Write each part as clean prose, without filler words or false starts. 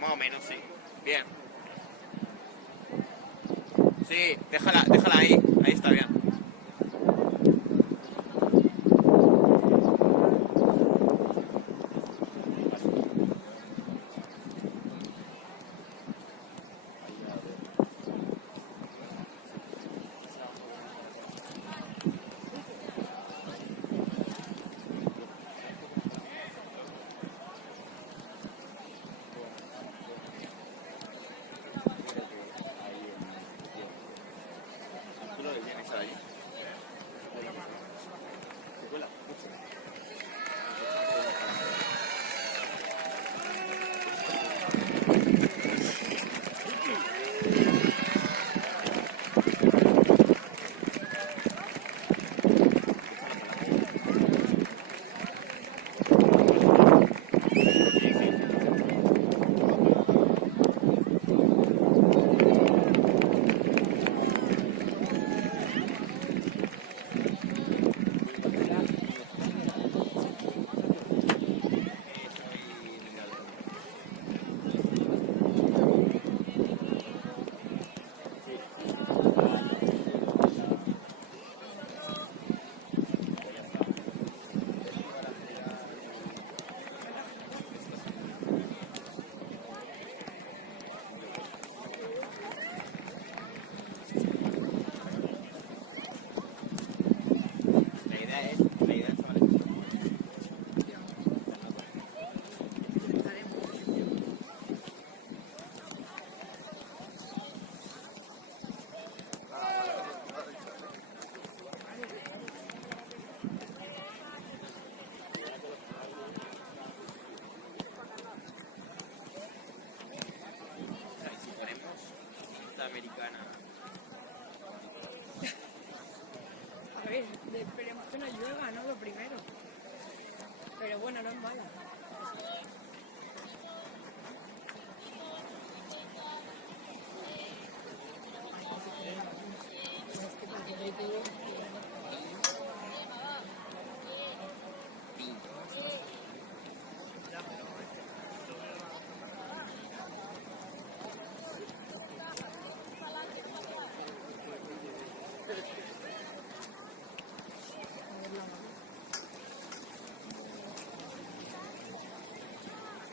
Más o menos, sí. Bien. Sí, déjala ahí. Ahí está bien. ¿Tú lo ves bien esa de ahí? ¿Se cuela? La idea es si ponemos cinta americana. A ver, esperemos que no llueva, ¿no? Lo primero. Pero bueno, no es mala.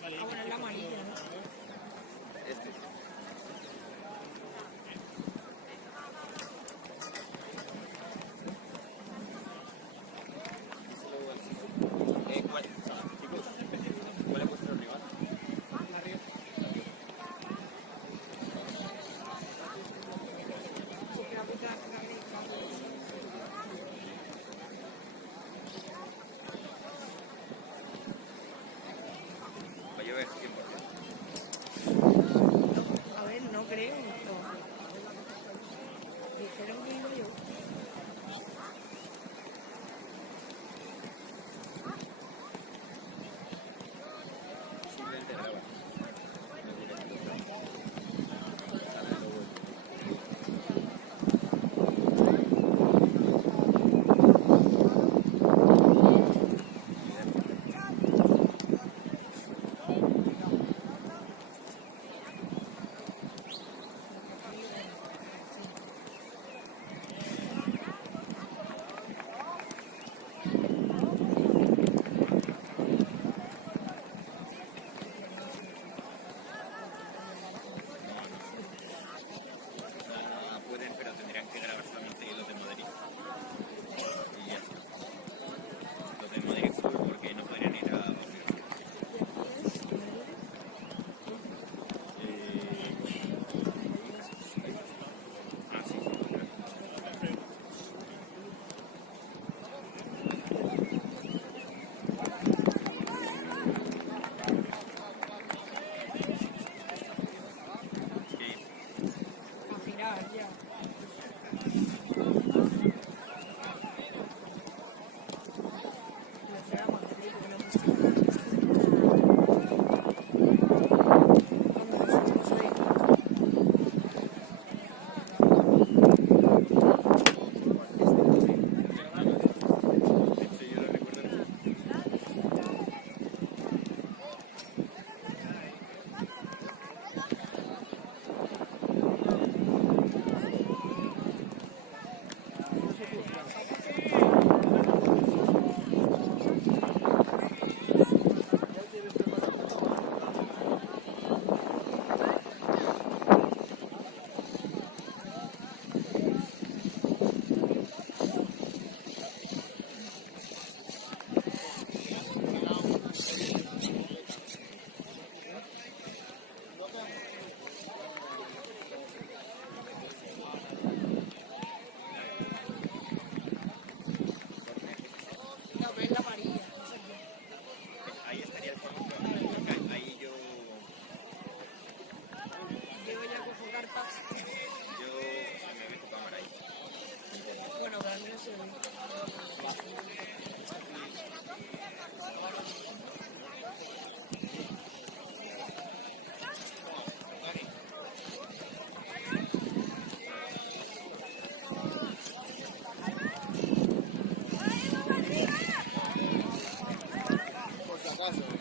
Ah, bueno, es la amarilla, ¿no? Este. paso.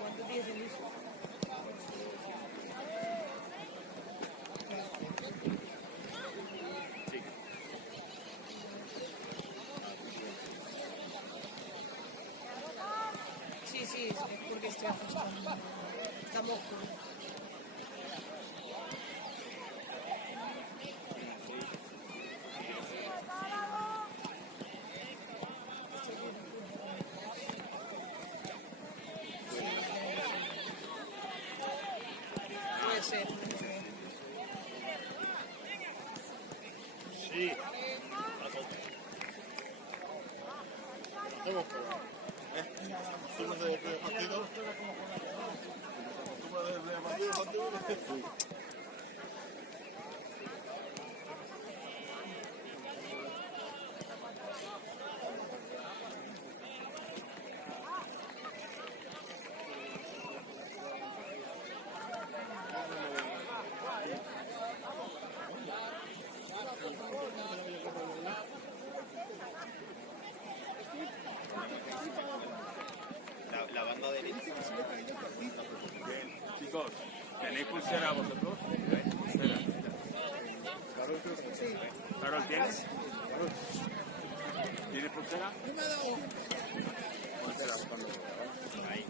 ¿Cuánto tienes de ese? Sí, es porque estoy ajustando. Estamos con... Puede ser. Sí. Hemos ¿Tú no te ves partido? ¿Tú me ves partido? ¿Tenéis pulsera vosotros? Pulsera. Carol, ¿tienes? ¿Tienes pulsera? Pulsera, ahí.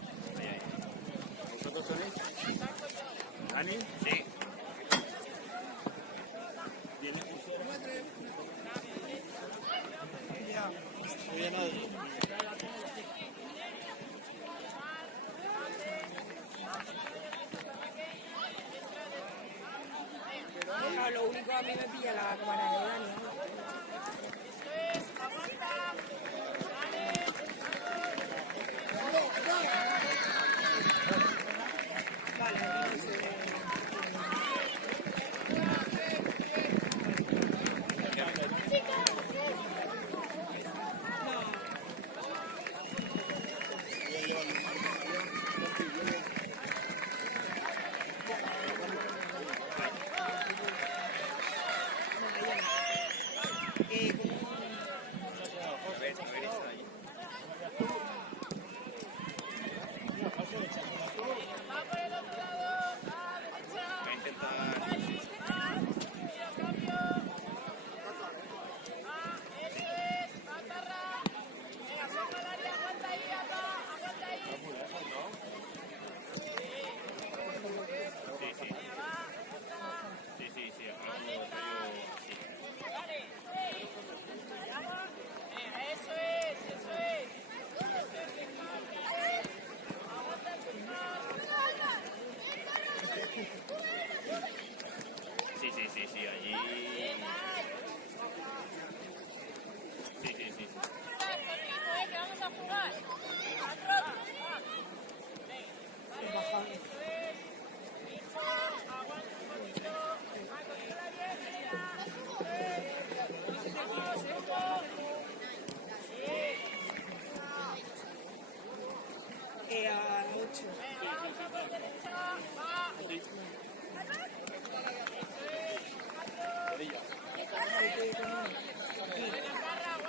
¿Vosotros tenéis? ¿Ani? Sí. ¿Tienes pulsera? No, lo único a mí me pilla la cámara de Dani. Vale, no sé. Voy a intentar. Sí, hablando de rollo, sí, allí. Sí. Vamos a jugar. A 8.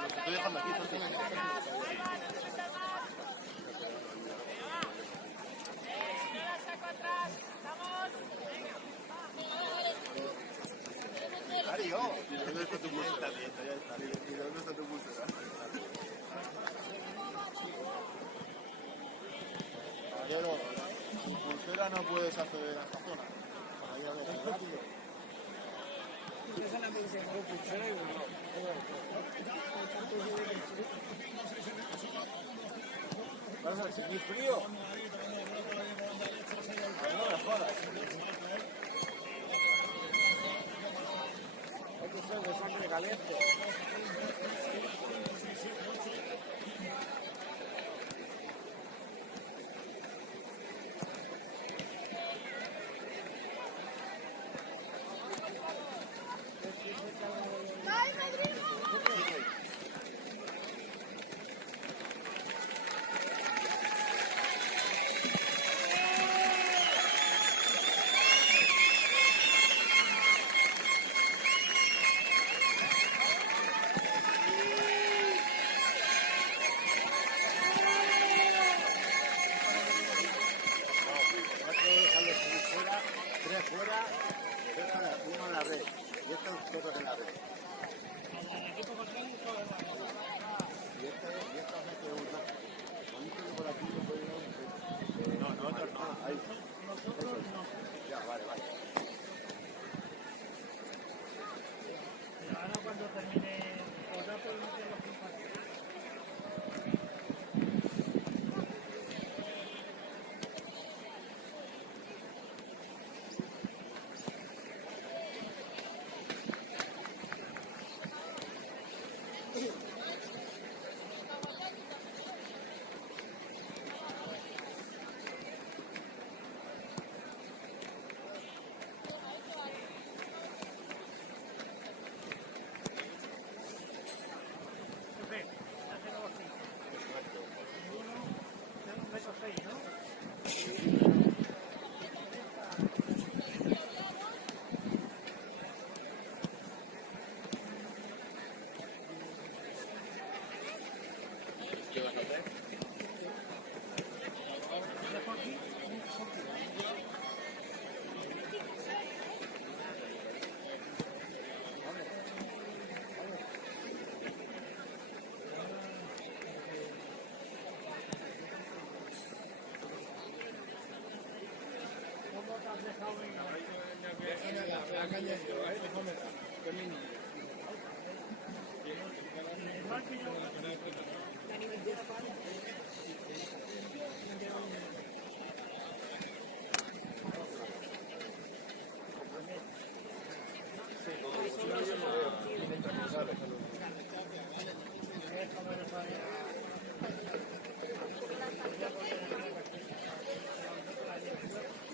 Estoy dejando aquí, Mario, ¿y dónde está tu pulsera? ¿Y dónde está tu pulsera? Caballero, sin pulsera no puedes acceder a esta zona. Caballero, rápido. Esa es la pulsera. ¿Vas a seguir frío? No me jodas. Hay que ser de sangre caliente. Tres fuera, uno en la red. Y estos todos en la red. Y estos hay que usar. Bonito que por aquí no puede. No, nosotros no. Ahí. Eso es. Ya, vale. Ahora cuando termine el rato de los compañeros. ¿Qué vas a hacer? la calle,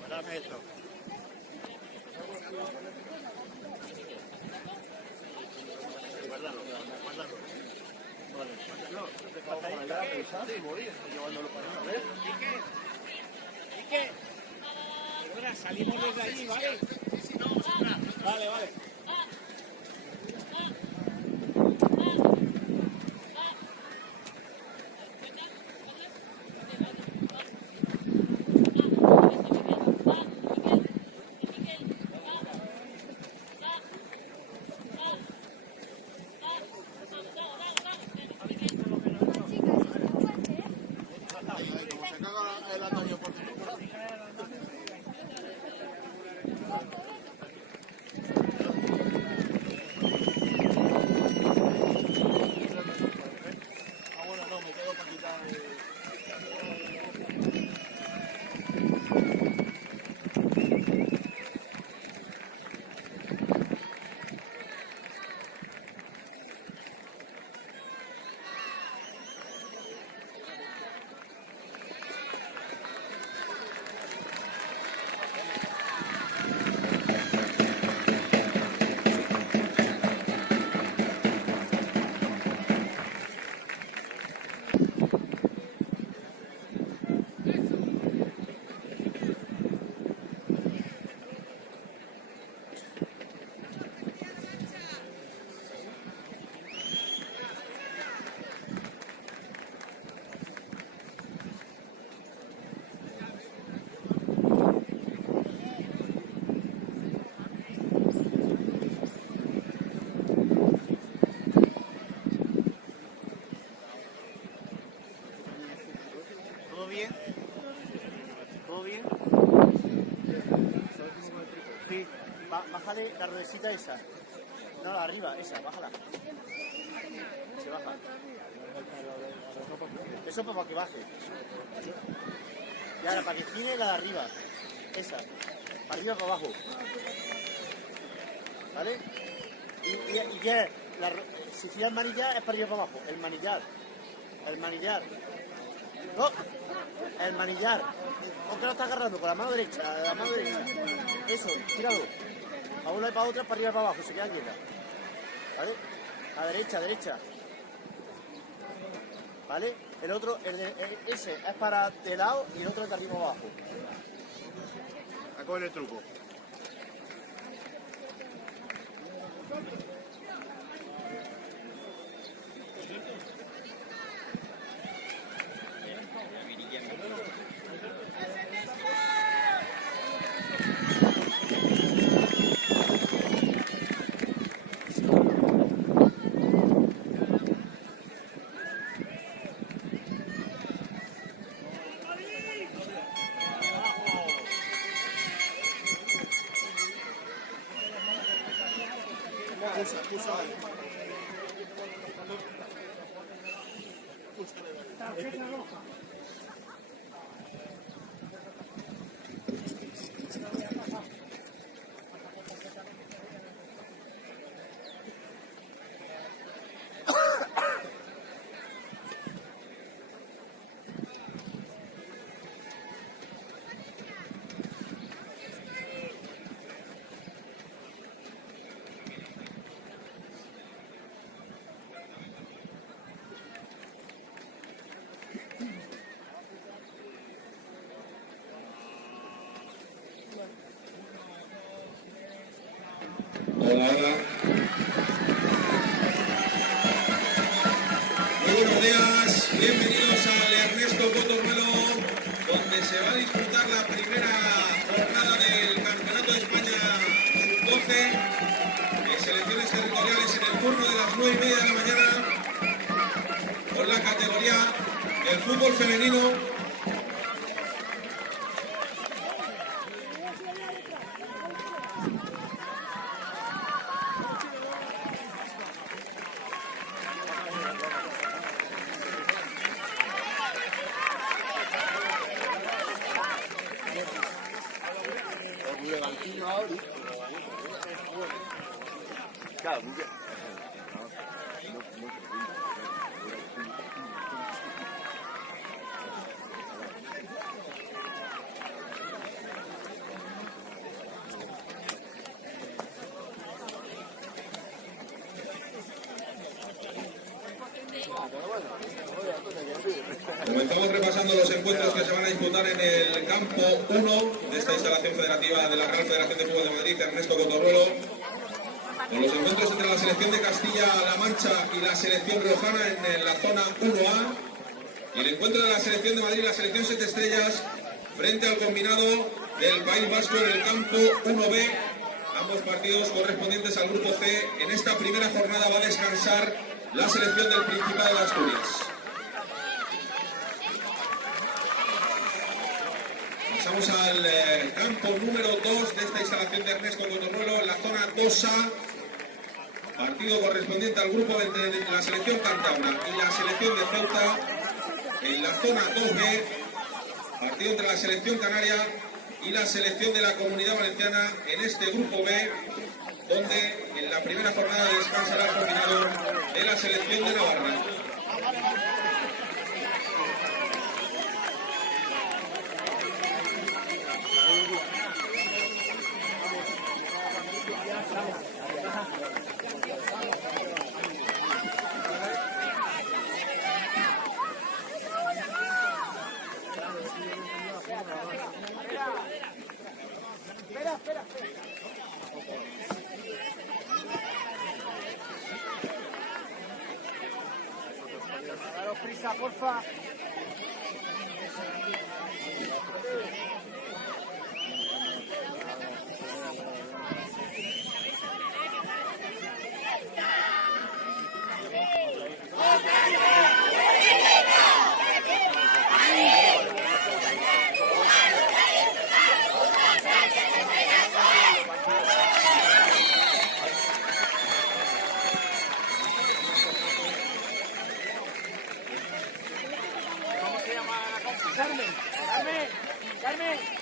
Dame esto. Guárdalo. Ahora salimos desde allí, ¿vale? Vale, vale. como se caga el andamio por tu casa. Bueno, no, me quedo para quitar ¿Todo bien? ¿Todo bien? Sí, bájale la ruedecita esa. No, la arriba, esa, bájala. Se baja. Eso para que baje. Y ahora, para que gire la de arriba. Esa. Para arriba, para abajo. ¿Vale? Y que si gira el manillar es para arriba, para abajo. El manillar. El manillar. No, el manillar. ¿Por qué lo estás agarrando? Con la mano derecha, la mano derecha. Eso, tíralo. Para una y para otra, para arriba y para abajo, se queda quieta. ¿Vale? A derecha, derecha. ¿Vale? El otro, ese es para de lado y el otro es de arriba abajo. a coger el truco. Tú sabes. Tarjeta roja. Hola, hola. Muy buenos días, bienvenidos al Ernesto Cotorruelo, donde se va a disputar la primera jornada del Campeonato de España Sub-12 de selecciones territoriales en el turno de las 9:30 de la mañana por la categoría del fútbol femenino. Claro, muy bien. Comenzamos repasando los encuentros que se van a disputar en el campo 1 de esta instalación federativa de la Real Federación de Fútbol de Madrid, Ernesto Cotorruelo, con los encuentros entre la selección de Castilla-La Mancha y la selección riojana en la zona 1A, y el encuentro de la selección de Madrid y la selección 7 estrellas frente al combinado del País Vasco en el campo 1B, ambos partidos correspondientes al grupo C. En esta primera jornada va a descansar la selección del Principado de Asturias. Pasamos al campo número 2 de esta instalación de Ernesto Cotorruelo, en la zona 2A, partido correspondiente al grupo de la selección cántabra y la selección de Ceuta. En la zona 2B, partido entre la selección canaria y la selección de la Comunidad Valenciana en este grupo B, donde en la primera jornada descansará el combinado de la selección de Navarra. Daros prisa, porfa. Carmen, Carmen, Carmen.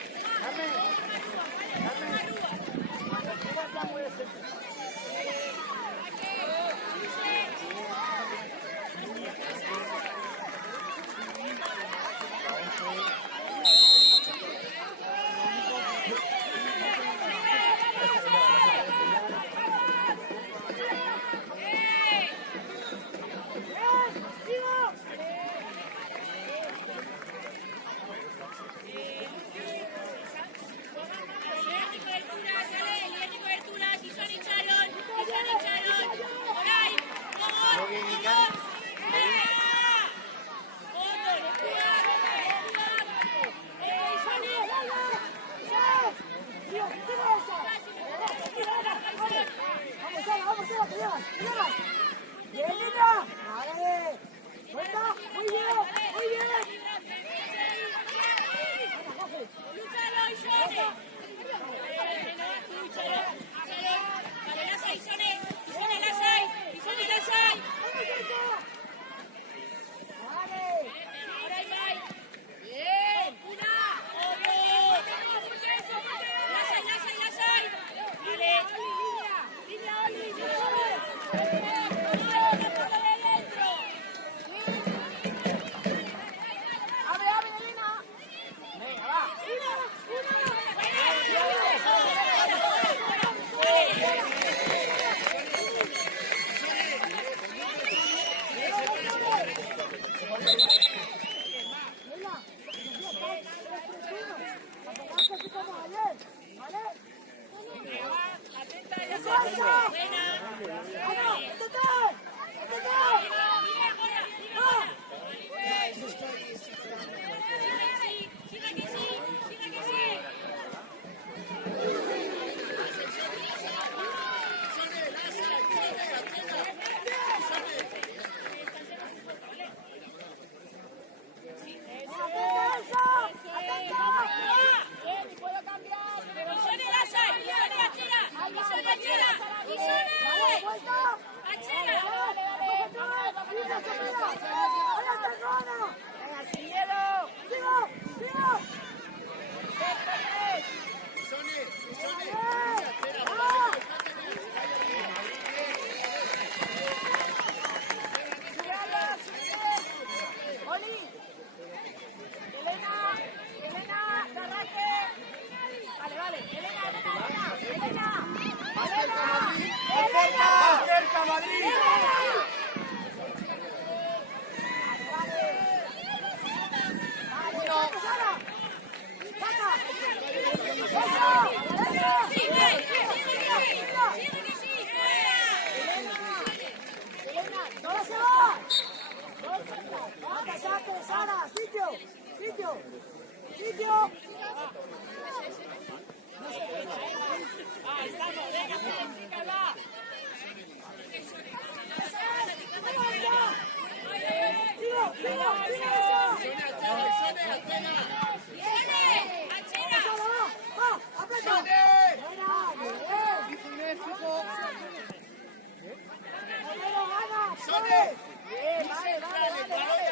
vale. Bien, vale, vale, vale.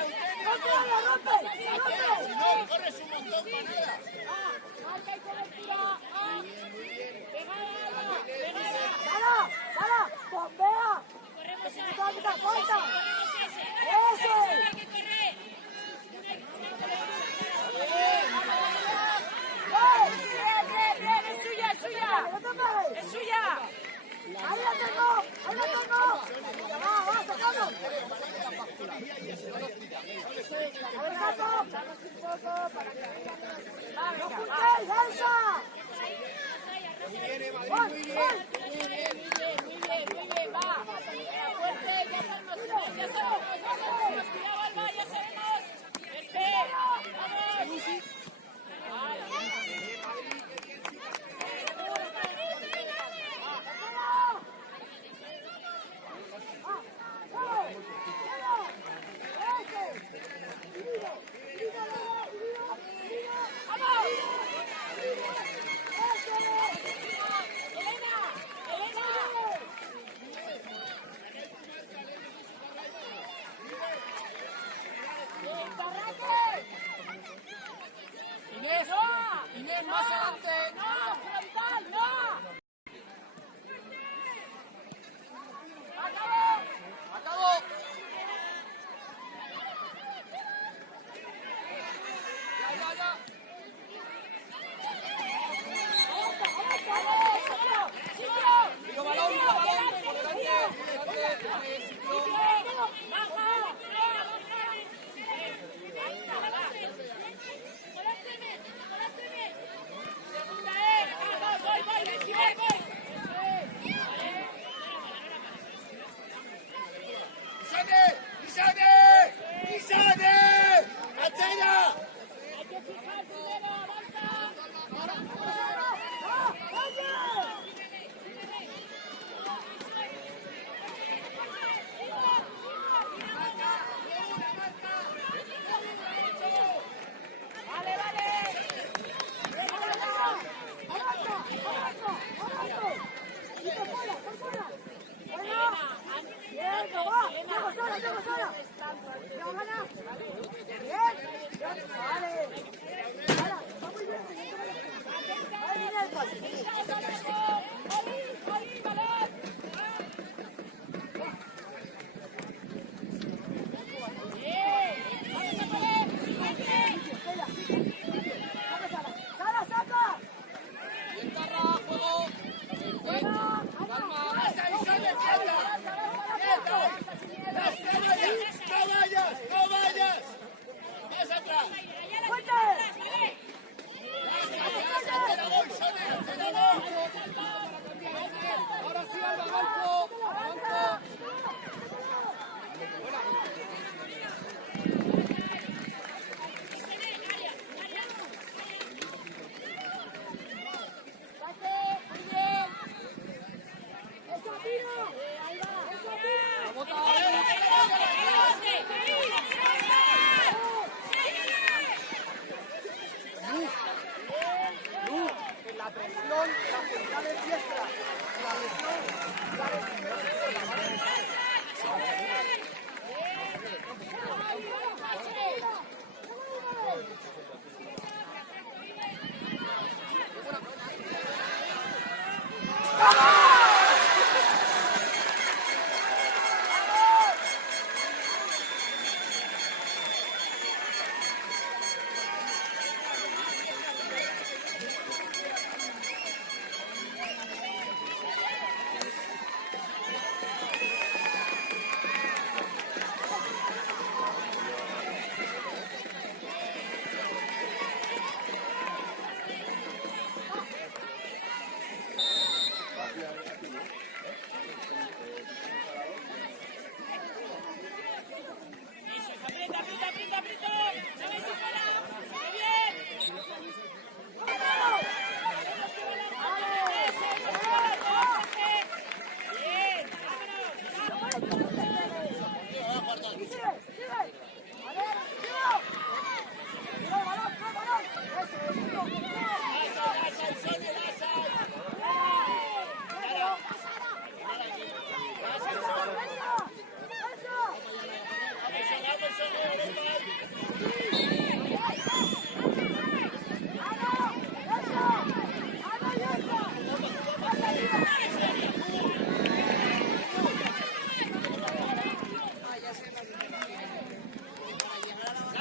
¡Rompe! Si no, corres un montón para nada. Marca y cobertura. Pegada, pegada. ¡Sala! ¡Bombea! Corremos ¡Que a se te va a quitar falta! corremos ese. ¡Ese! Hay que correr. ¡Bien! ¡Es suya! ¡Es suya! ¡Ahí la tengo! ¡Va, sacamos! A ver, Gato. ¡No juntéis, Elsa! Muy bien, muy bien, va. Fuerte, ya sabemos. Cuidado, Alba, ya sabemos. Vamos. Inés, más adelante. No, frontal, no. Acabó. Ya. Balón, por delante.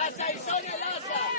Lasa y Sonia Lasa.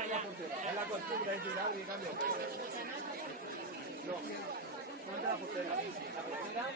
Es la costumbre de tirar y cambio. No, no entra la portera. La portera.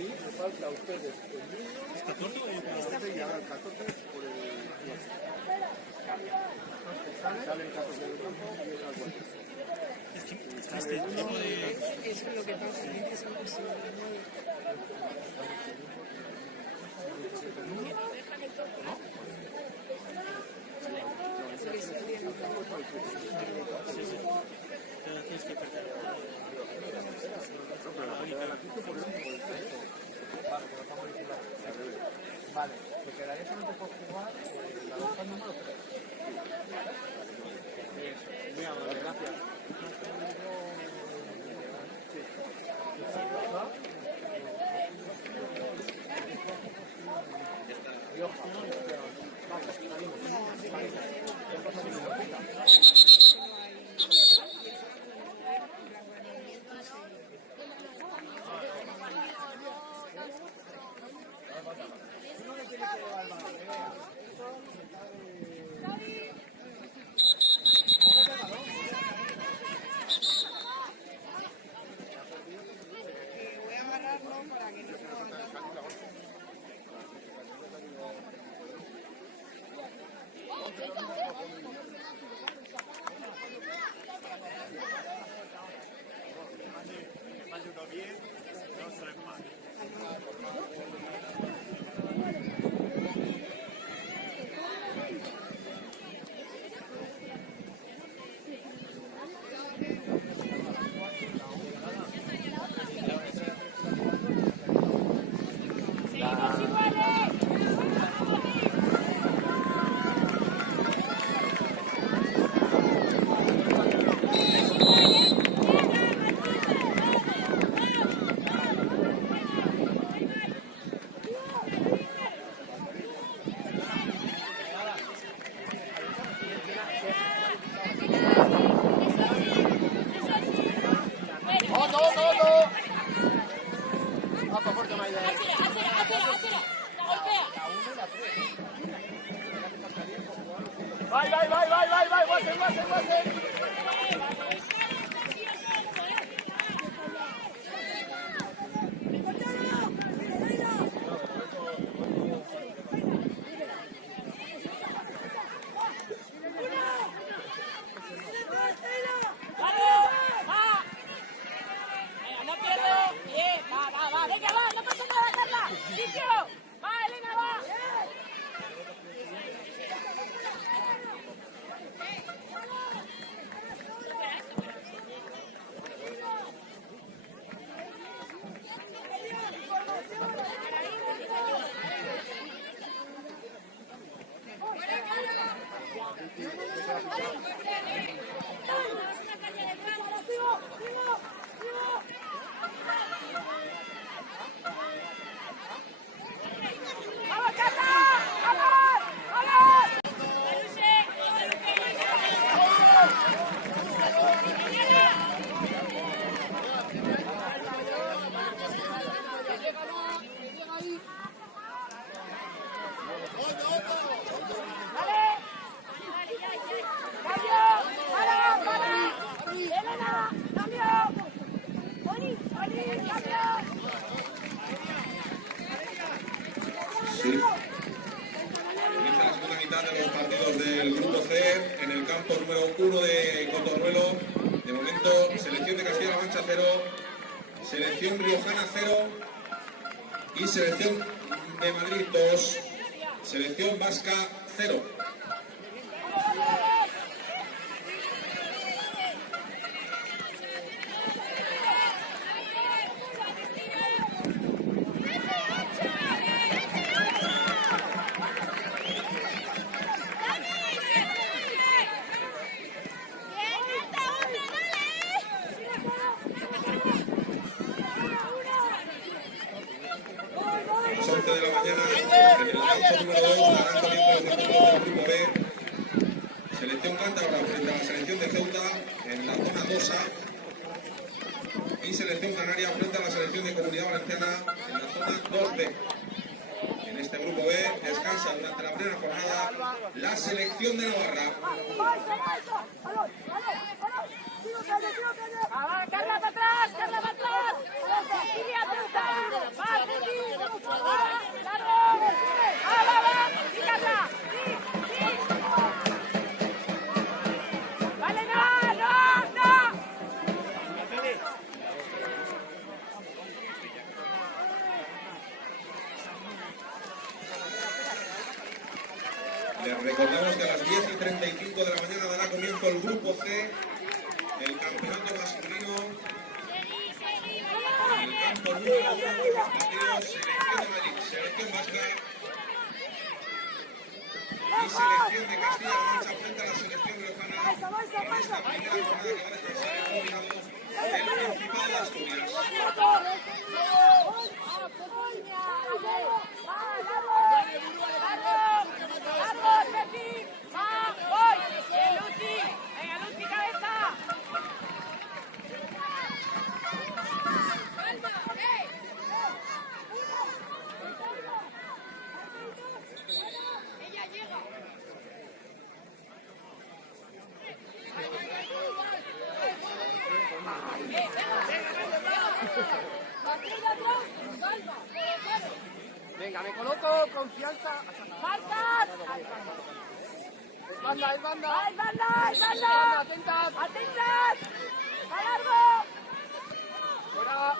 Sí, me falta a ustedes el niño. ¿Está corto? Y ahora el 14 por el 10. Sale el 14 del campo y el 4. Eso es lo que pasa, es que son personas nuevas. Vale, te quedaría solamente por jugar la dorsal número 3. Muy amable, gracias. Voy a agarrarlo para que no se mueva. Seguimos iguales. Sí. Comienza la segunda mitad de los partidos del Grupo C en el campo número 1 de Cotorruelo. De momento, selección de Castilla-La Mancha 0, selección riojana 0 y selección de Madrid 2, selección vasca 0. A las 11 de la mañana, en el campo número 2, estarán corriendo los equipos del Grupo B. Selección cántabra frente a la selección de Ceuta en la zona 2A. Y selección canaria frente a la selección de Comunidad Valenciana en la zona 2B. En este Grupo B descansa durante la primera jornada la selección de Navarra. Carla para atrás, Carla para atrás. Iria, atrás. finalizando el grupo C del campeonato masculino. El campo número 1 de los partidos, selección de Madrid, selección vasca y selección de Castilla-La Mancha frente a la selección riojana en esta primera jornada que va a descansar el combinado del Principado de Asturias. Venga, me coloco, confianza. ¡Marcas! Banda, es banda. ¡Ay, banda! ¡Ay, banda! Atentas. ¡Atentas! ¡A largo! Fuera.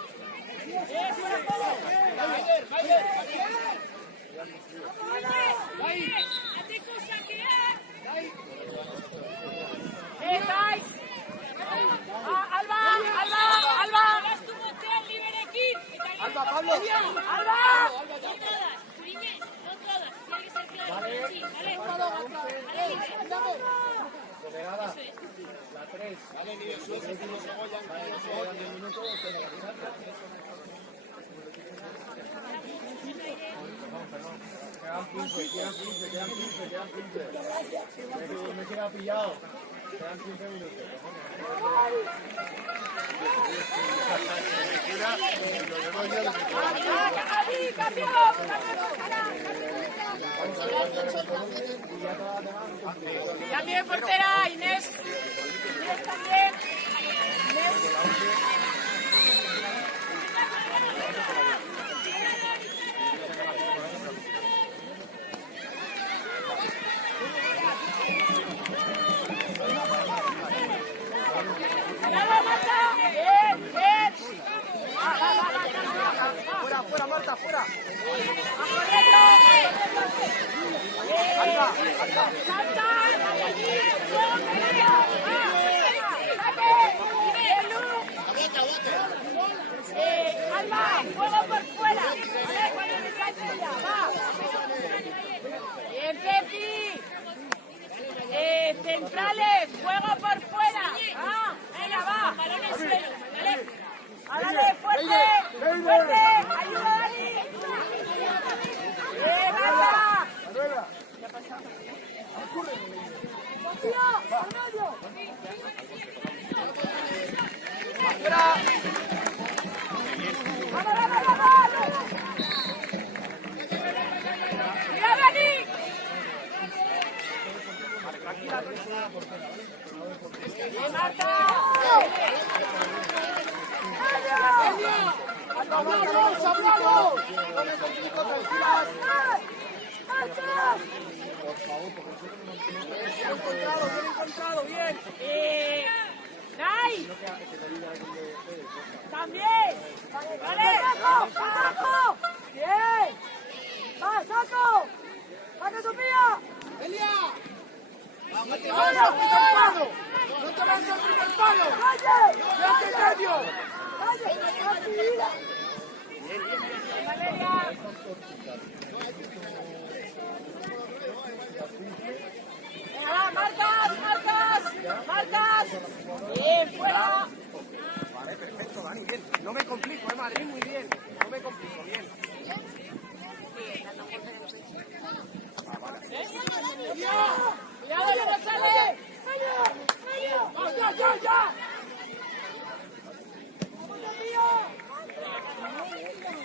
¡Estáis! ¡Alba! ¡Alba! ¡Alba! Alba, Pablo. ¡Alba! Moderada. La 3. Vale, ni de sueño, si no se goyan, que no se goyan 10 minutos. Quedan 15. Me he quedado pillado. Quedan 15 minutos. También portera, Inés. Inés también. Inés. Bien, bien. Fuera, fuera, Marta, fuera. Alba, juego por fuera. Vale, cuando me salga ya, va. Bien, Pepi. Centrales, juego por fuera. Ah, venga, va. Balón en suelo, ¿vale? Dale, fuerte, fuerte. Ayuda, Dani. Venga. ¿Qué ha pasado? Afuera. ¡Mira, Dani! Tranquila, ¡Bien, Marta! ¡Aplausos, aplausos! Bien encontrado, bien. ¡Nai! ¡También! ¡Vale! ¡Saco! ¡Bien! ¡Va, saco! ¡Saca tu mía! ¡Elia! ¡No te lanzas al primer palo! ¡No te lanzas al primer palo! ¡Vete en medio! ¡Valeria! ¡Venga, va! ¡Marcas! ¡Bien, fuera! Vale, perfecto, Dani, bien. No me complico, Madrid, muy bien. No me complico, bien. ¡Cuidado, que no sale! ¡Ya!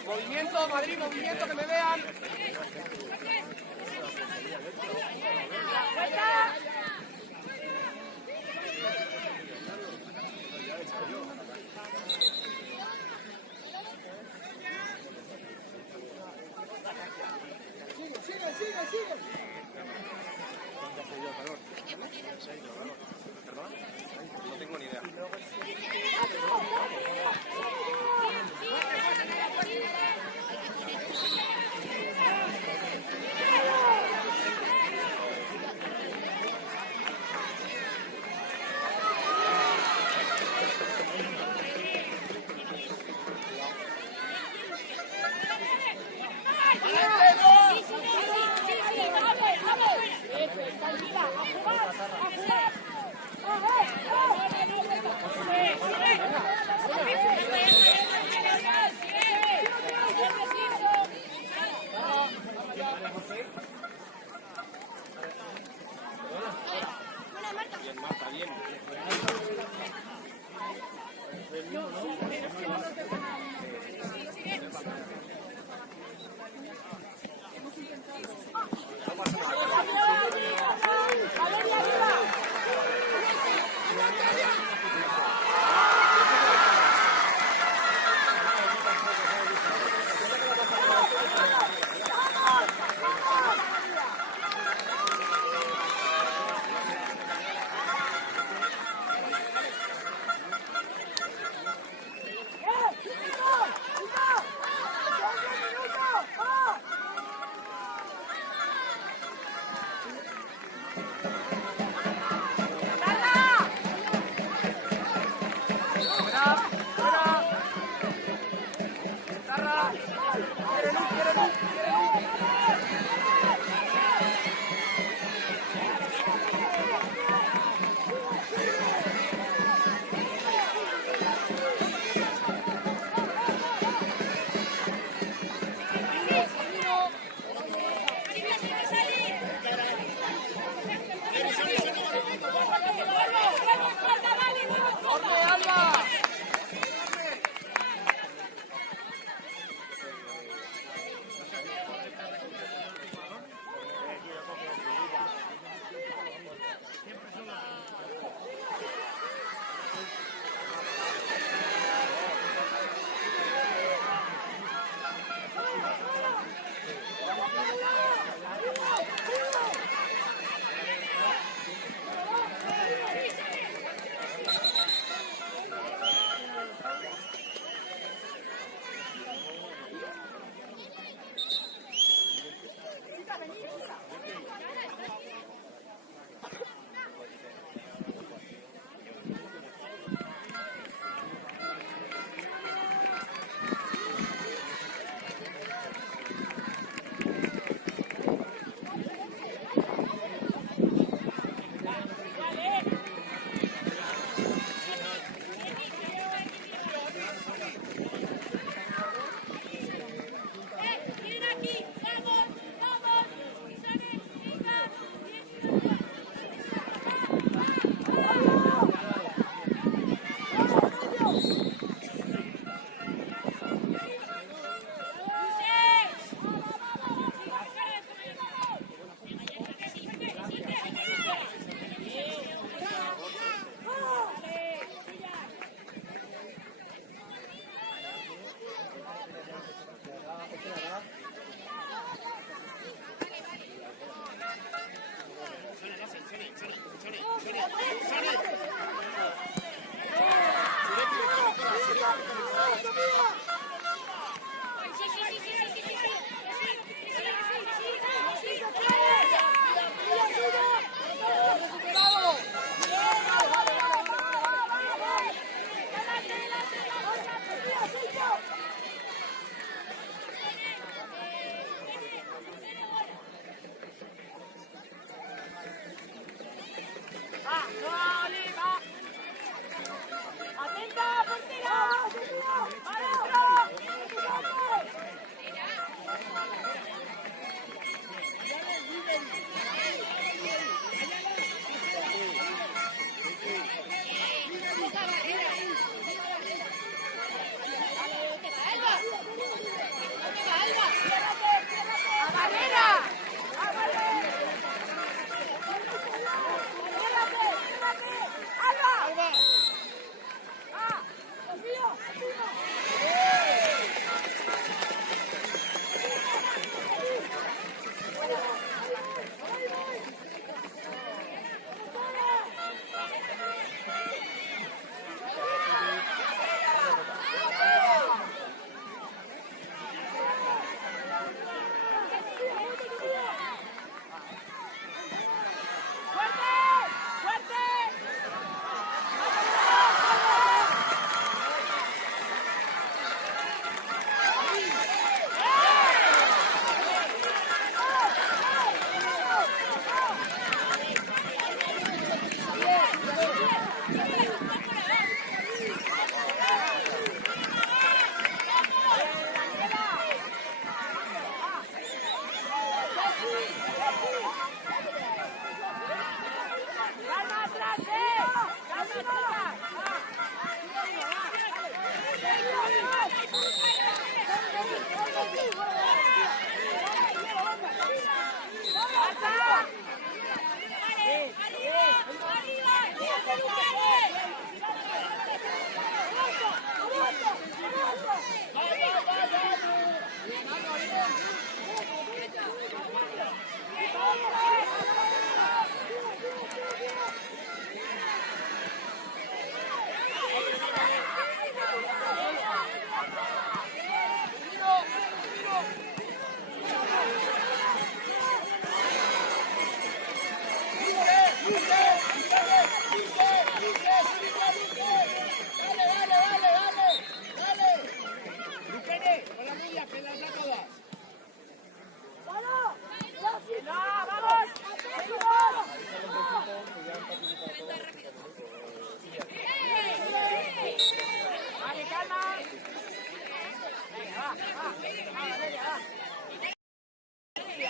Movimiento, Madrid, movimiento, que me vean. ¡Fuera!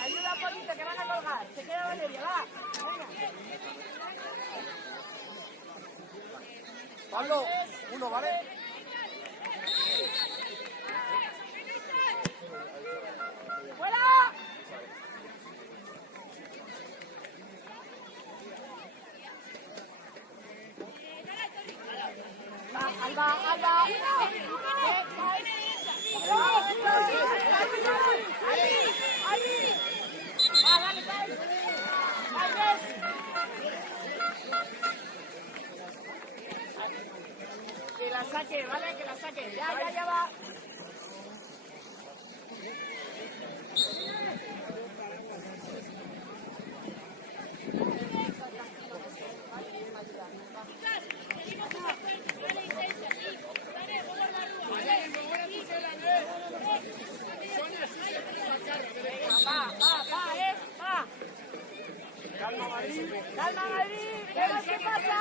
Ayuda un poquito, que van a colgar. Se queda Valeria, va. Venga. Pablo, uno, ¿vale? ¡Fuera! Alba, Alba. Que la saque, ¿vale? Que la saque. Ya va. Va. Calma, Madrid. Vemos qué pasa.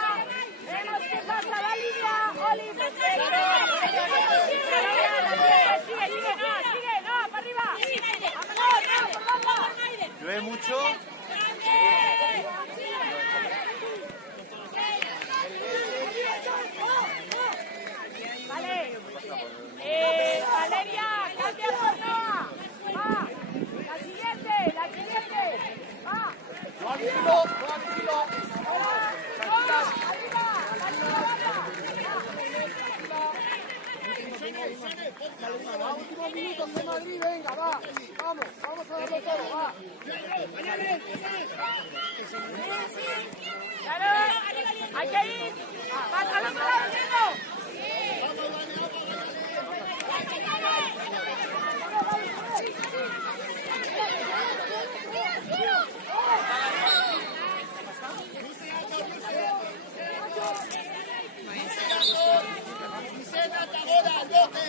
La línea. Oli, perfecto. Sigue, no, para arriba. Vámonos, por banda. Llueve mucho. Vale. Valeria, cambia por Noa. Va. La siguiente. Va. No vigilo. Último minuto de Madrid, venga, va. Vamos a darlo todo, va. Claro, hay que ir. ¡Pantalón para el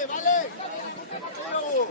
¿vale? ¡Vamos!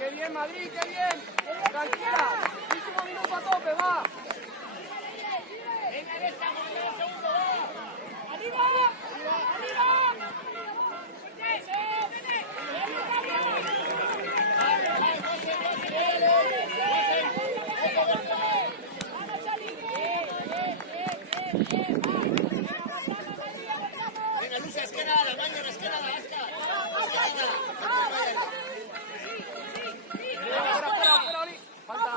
¡Qué bien, Madrid, qué bien! ¡Tranquila! ¡Último minuto a tope, va! Venga, esta, el segundo, va. ¡Arriba! ¡Arriba! ¡Eso! ¡Vete! ¡Vamos, Charlie! Venga, Lucia, es que nada, mañana, es que nada, Asca. Es que nada. Espera, Oli. Falta.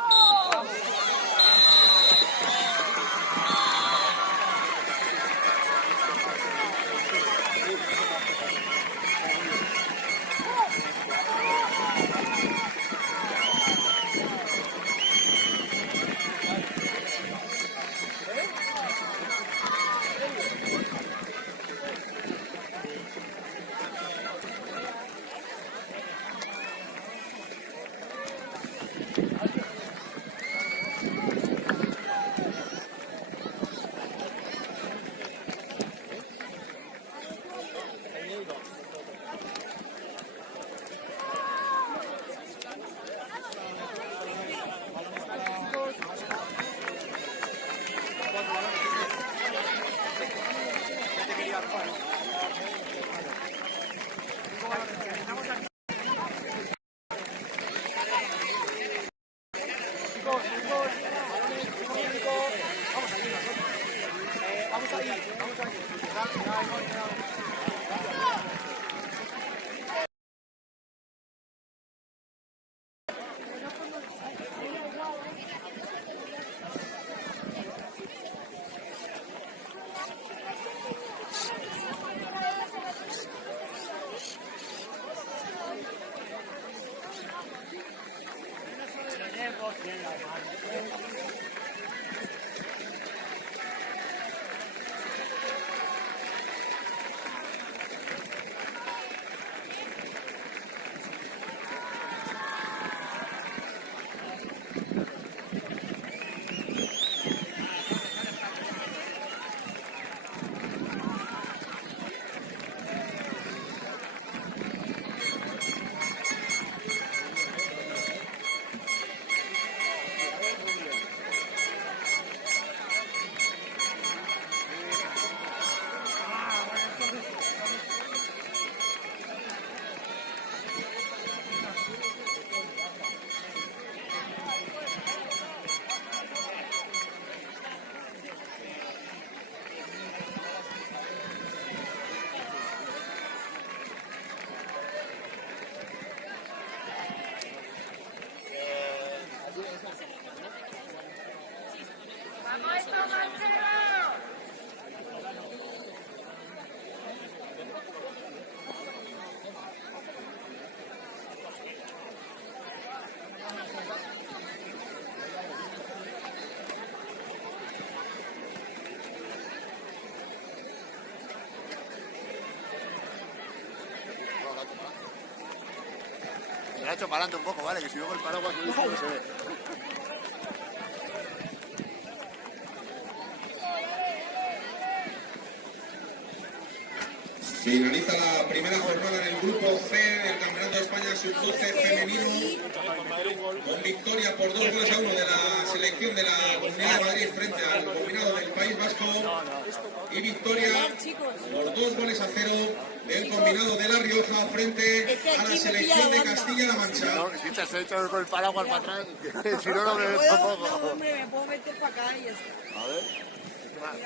Se la ha hecho para adelante un poco, ¿vale? Que si luego el paraguas no se ve. Finaliza la primera jornada en el grupo C del Campeonato de España Sub-12 femenino con victoria por 2-1 de la selección de la Comunidad de Madrid frente al combinado del País Vasco y victoria por 2-0 del combinado de La Rioja frente a la selección de Castilla-La Mancha. No, si te has hecho con el paraguas para atrás, si no, no me ves tampoco. No, hombre, me puedo meter para acá y ya está. A ver.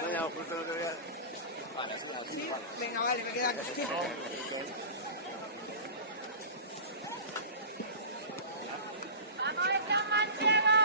Venga, justo lo que voy a... ¿Sí? Venga, vale, me queda aquí. ¡Vamos, esta manchego!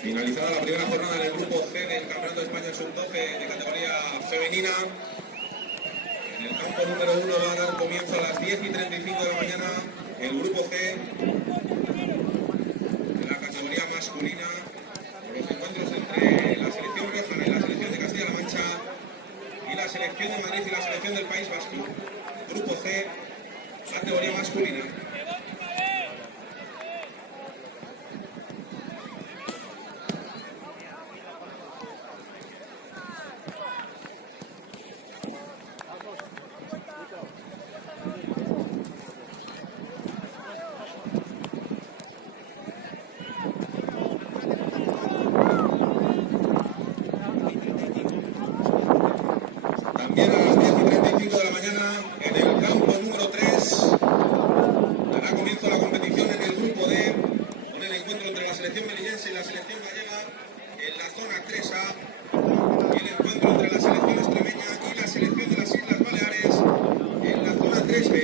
Finalizada la primera jornada en el grupo C del Campeonato de España Sub-12 de categoría femenina. En el campo número 1 va a dar comienzo a las 10:35 de la mañana el grupo C de la categoría masculina. Los encuentros entre la selección riojana y la selección de Castilla-La Mancha y la selección de Madrid y la selección del País Vasco. Grupo C, categoría masculina. También a las 10:35 de la mañana, en el campo número 3, dará comienzo la competición en el grupo D, con el encuentro entre la selección melillense y la selección gallega en la zona 3A, y el encuentro entre la selección extremeña y la selección de las Islas Baleares en la zona 3B.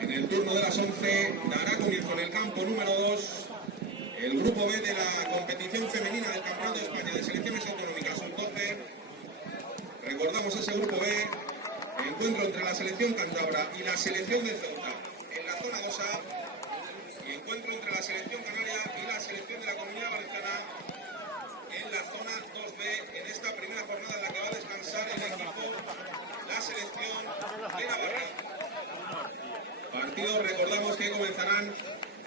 En el turno de las 11 dará comienzo en el campo número 2 el grupo B de la competición femenina del Campeonato de España de Selecciones Autonómicas Sub-12. Recordamos ese grupo B, encuentro entre la selección cántabra y la selección de Ceuta en la zona 2A, y encuentro entre la selección canaria y la selección de la Comunidad Valenciana en la zona 2B, en esta primera jornada en la que va a descansar el equipo, la selección de Navarra. Partidos, recordamos que comenzarán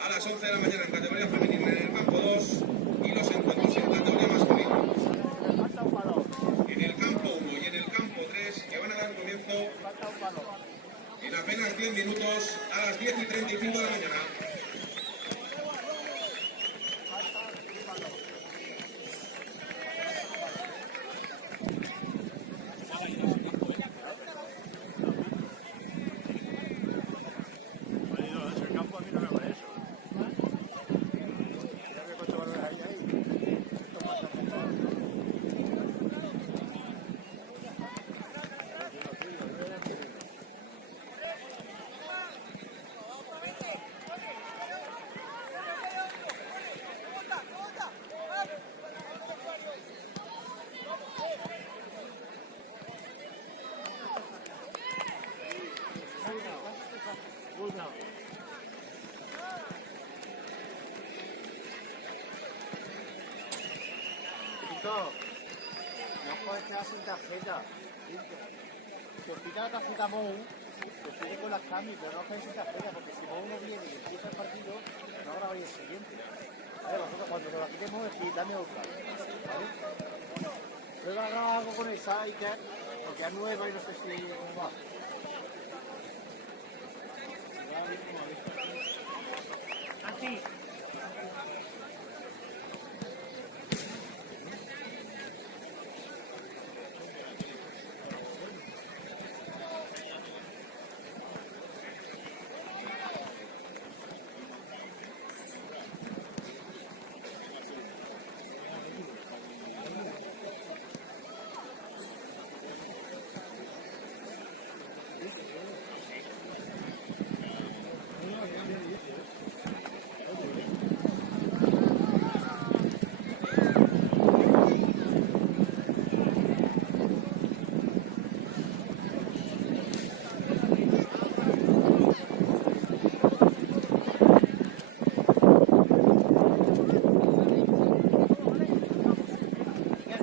a las 11 de la mañana en categoría femenina en el campo 2 y los encuentros en categoría masculina en el campo 1 y en el campo 3, que van a dar comienzo en apenas 10 minutos a las 10:35 de la mañana. ganado. Tito, no puedes quedar sin tarjeta. Se pita la tarjeta Mou, que sigue con las camis, pero no quedes sin tarjeta, porque si Mou no viene y empieza el partido, no grabáis el siguiente. A ver, vosotros cuando nos la quitemos, decís, dame otra. ¿Vale? Prueba a grabar algo con esa y que, porque es nueva y no sé si cómo va. Santi.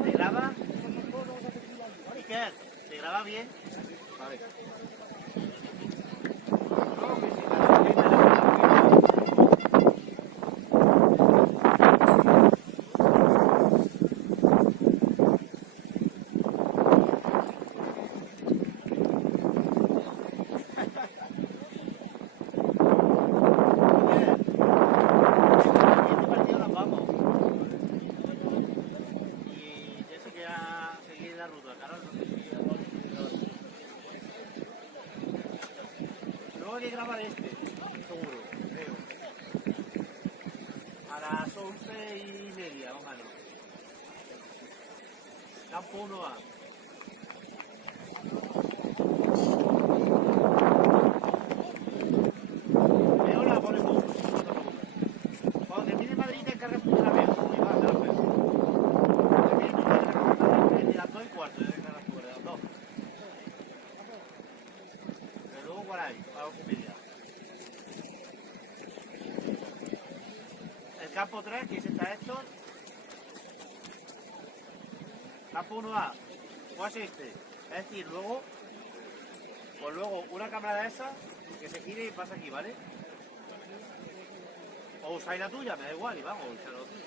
¿Te graba? Iker, ¿te graba bien? Vale. Luego hay que grabar este, seguro, creo. A las 11:30, más o menos. Campo 1A. Veo la pone tú. Cuando termine Madrid te encargas tú de la vez. Y vas a la vez. Cuando termine tú de las 2:15, te encargas tú de las 2. Pero luego por ahí, a 8:30. El campo 3, que es esta Héctor. Campo 1A, pues este. Es decir, luego, pues luego una cámara de esa que se gire y pasa aquí, ¿vale? O usáis la tuya, me da igual, y vamos, usáis la tuya.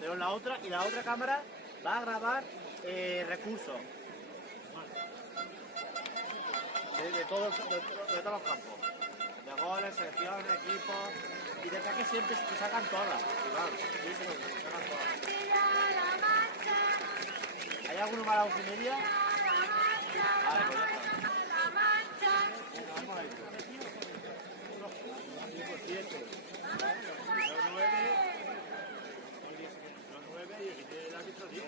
Pero la otra, y la otra cámara va a grabar recursos. De todos los campos. De goles, selecciones, equipos. Y desde aquí siempre se sacan todas. Y claro, sí, se sacan todas. ¿Hay alguno para la 11:30? Vale, pues ya está. Venga, vamos a ir. 7, 9 y el árbitro 10.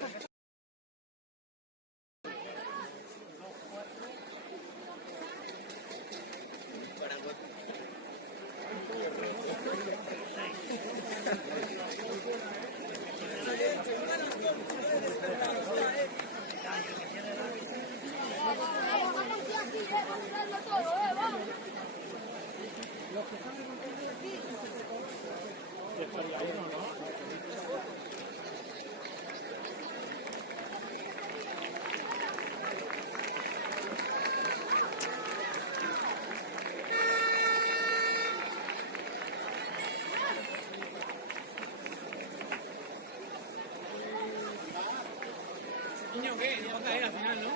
Niño, ¿qué? Ya va a caer al final, ¿no? No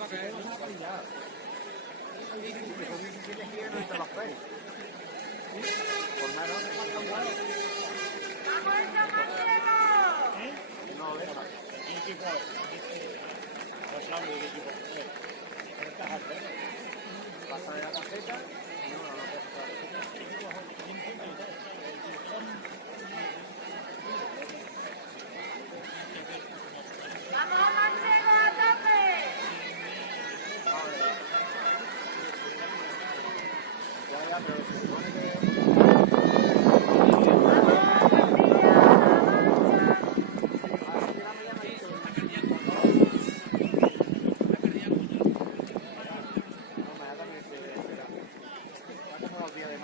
va a caer. Pasa de la tarjeta y no ¡Vamos, Manchego, a tope! ya, pero se supone que... No, me da también se verá. ¿Cuánto me olvida de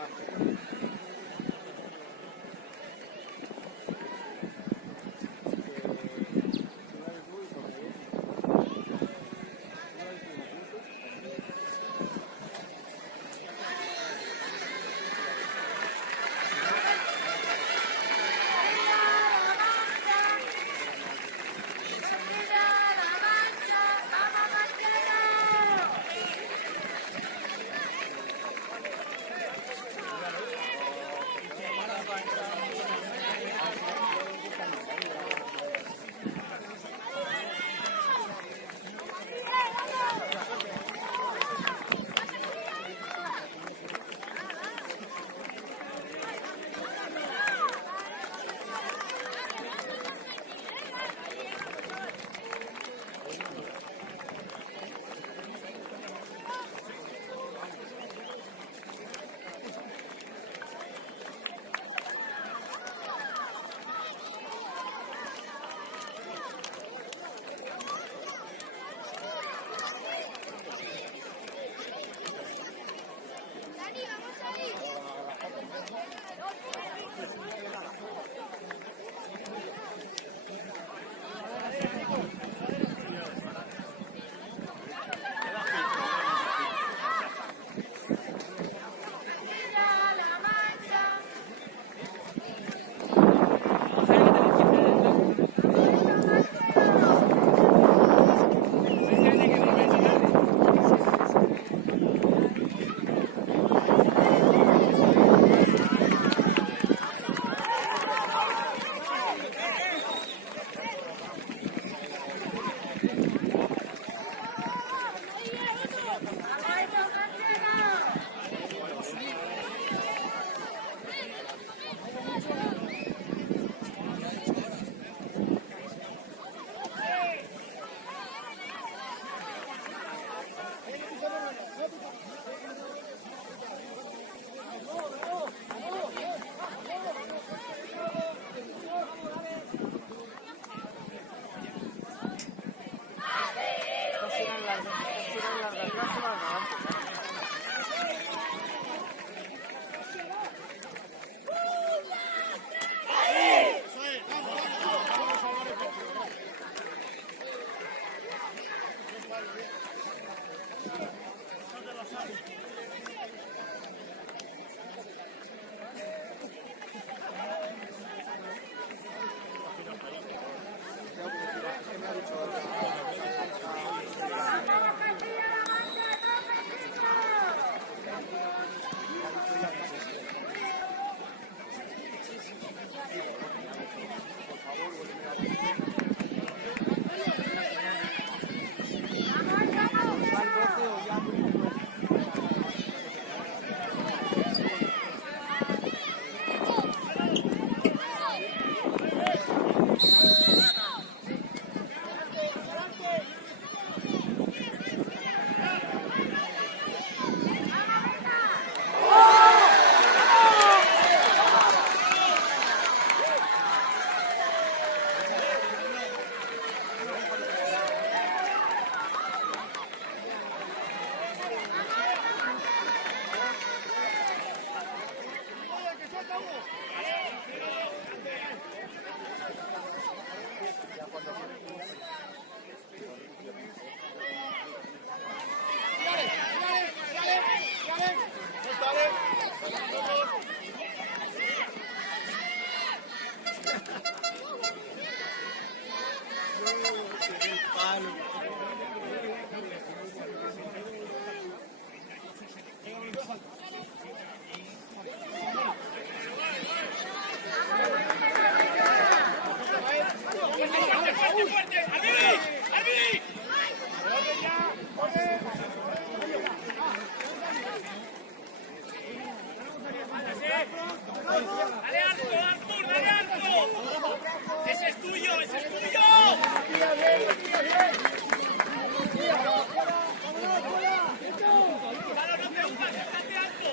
¡Dale Artur, Artur, dale Artur! ¡Ese es tuyo, ese es tuyo! ¡Claro, no te hundas, estate alto!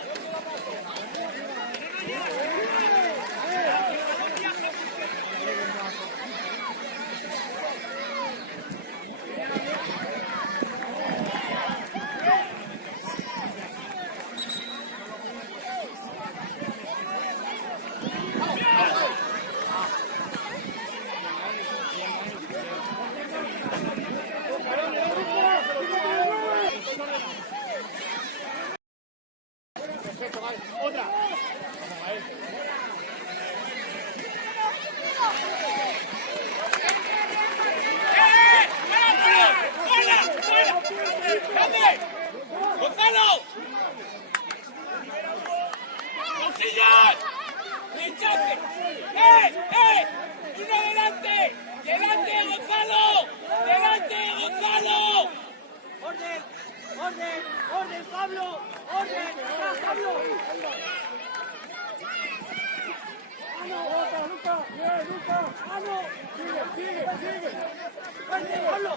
¡Gonzalo! ¡Consillas! ¡Rechace! ¡Uno delante! ¡Delante, Gonzalo! ¡Delante, Gonzalo! ¡Orden! ¡Orden! ¡Orden, Pablo! ¡Orden! ¡Ya, Pablo! ¡Ano! ¡Luca! ¡Bien, Luca! ¡Ano! ¡Sigue! ¡Fuerte, Pablo!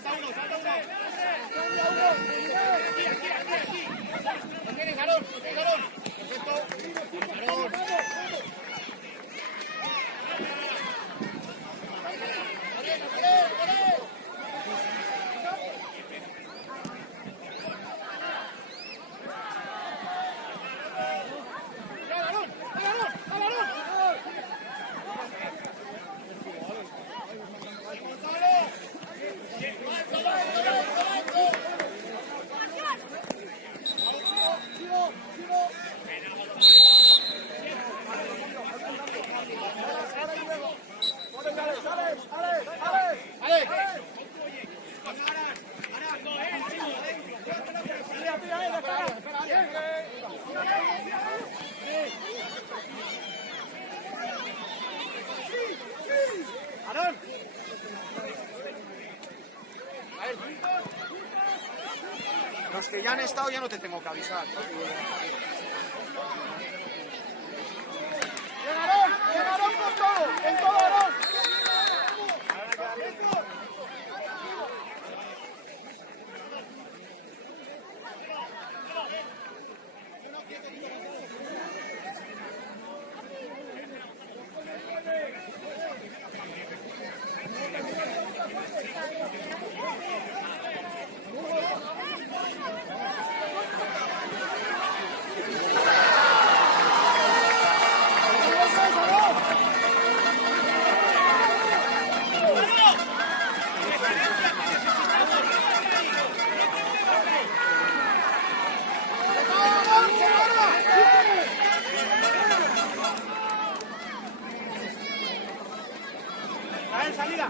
Salta uno. Aquí. Lo tienes, Aarón. Perfecto. Aarón. Los que ya han estado ya no te tengo que avisar. ¡Llegaron con todo! ¡En todo, Aarón! Salida.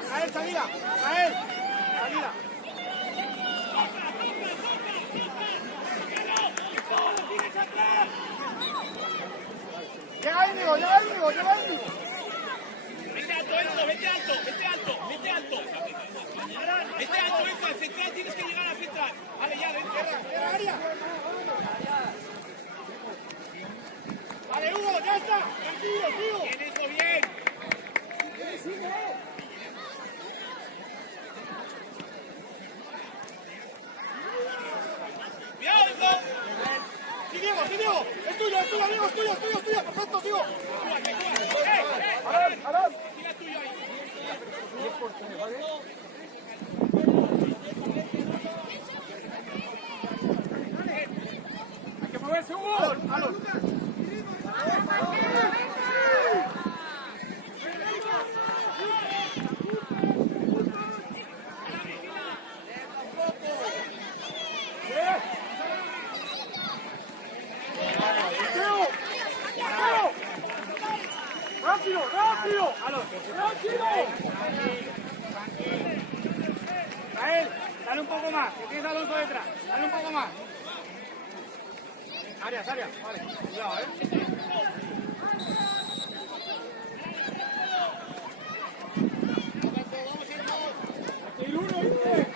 Llega Íñigo. Vete alto, Enzo, vete alto, Enzo, al central tienes que llegar al central. Vale, ya, Cierra área. Vale, Hugo, ya está. Tranquilo, tío. Bien, Enzo, bien. ¡Cuidado, Enzo! Sí, Diego. Es tuyo, amigo, es tuyo. Perfecto, tío. Aarón. Siga tuyo ahí. Hay que moverse, Hugo. Aarón. ¡Rápido! Rael, dale un poco más, que tienes a Alonso detrás. Dale un poco más. Arias, vale. Cuidado, El uno, ¿viste?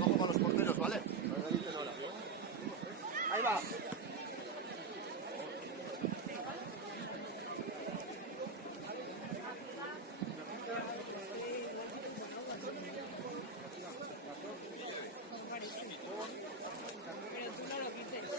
Ojo con los porteros, ¿vale? Ahí va. Pero tú no lo quites.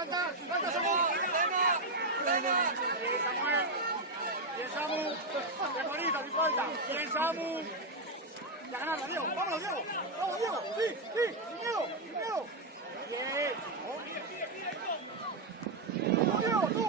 falta Samu. Bien, Samuel. Bien, Samu. Qué bonito, mi falta. Bien, Samu. Ya ganamos, Diego. Vámonos, Diego. Vamos, Diego. Sí, sin miedo, Bien. Vamos, Diego, tú.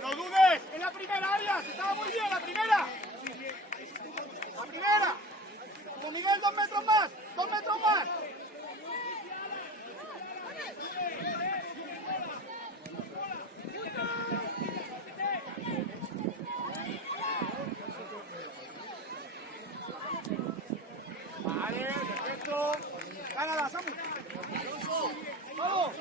No dudes, en la primera, Arias, estaba muy bien la primera. La primera. Con Miguel 2 metros más, 2 metros más. Vale, perfecto. Gánala, Samu. ¡Vamos!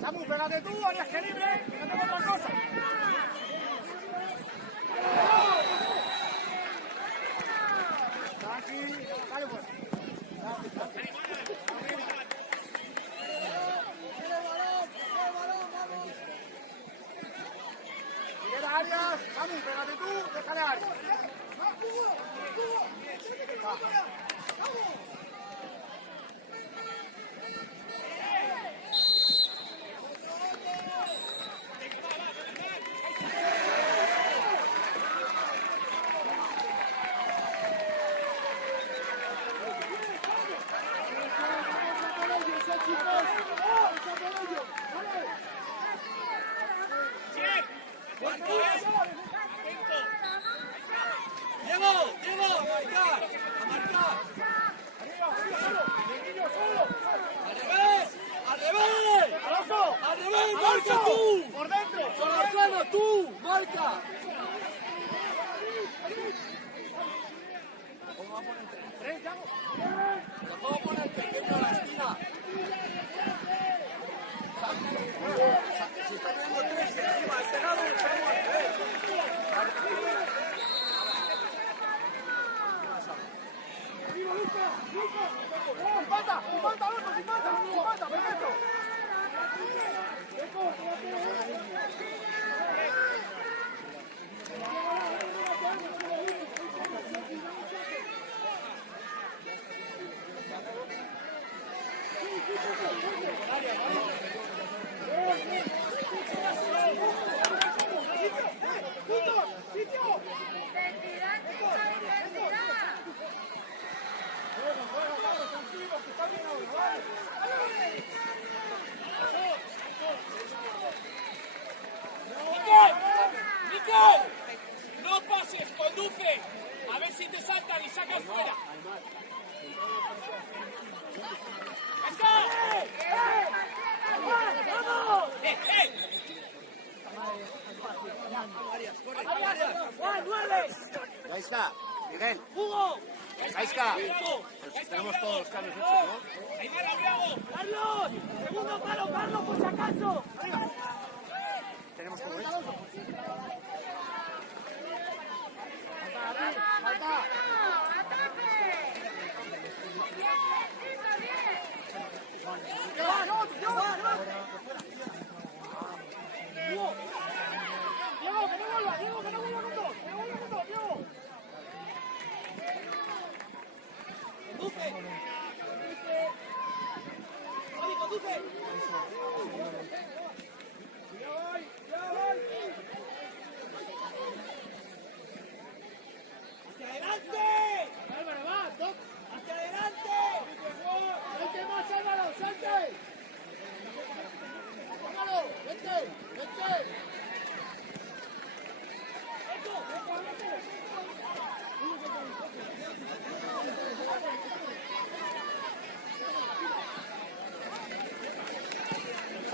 Samu, pégate tú, Arias, que libre, no tengo otra cosa. Aquí, dale pues. Mira, Arias, Samu, pégate tú, déjale a Arias. ¡Marca tú! ¡Por dentro! ¡Solazano, tú! ¡Marca! ¿Cómo va a poner tres, Yago? ¿Lo puedo poner pequeño a la esquina? Si está quedando tres encima, este lado estamos al revés. ¡Viva, Luca! ¡Sin falta! ¡Sin falta, Luca! ¡Sin falta! ¡Sin falta! ¡Perfecto! ¡No pases! ¡Conduce! A ver si te saltan y sacas fuera. ¡Vamos! Gaisca, Miguel. ¡Hugo! Gaisca. Tenemos todos los cambios hechos, ¿no? ¡Ahí va, Briago! ¡Carlos! ¡Segundo palo, Carlos, por si acaso! Tenemos todo hecho. ¡Falta! Diego, que no vuelva, Diego, que no vuelva con dos, Diego. ¡Conduce! ¡Javi, conduce! ¡Hacia adelante! Álvaro, va, top. ¡Hacia adelante! ¡Vente más, Álvaro, salte! ¡Álvaro, vente!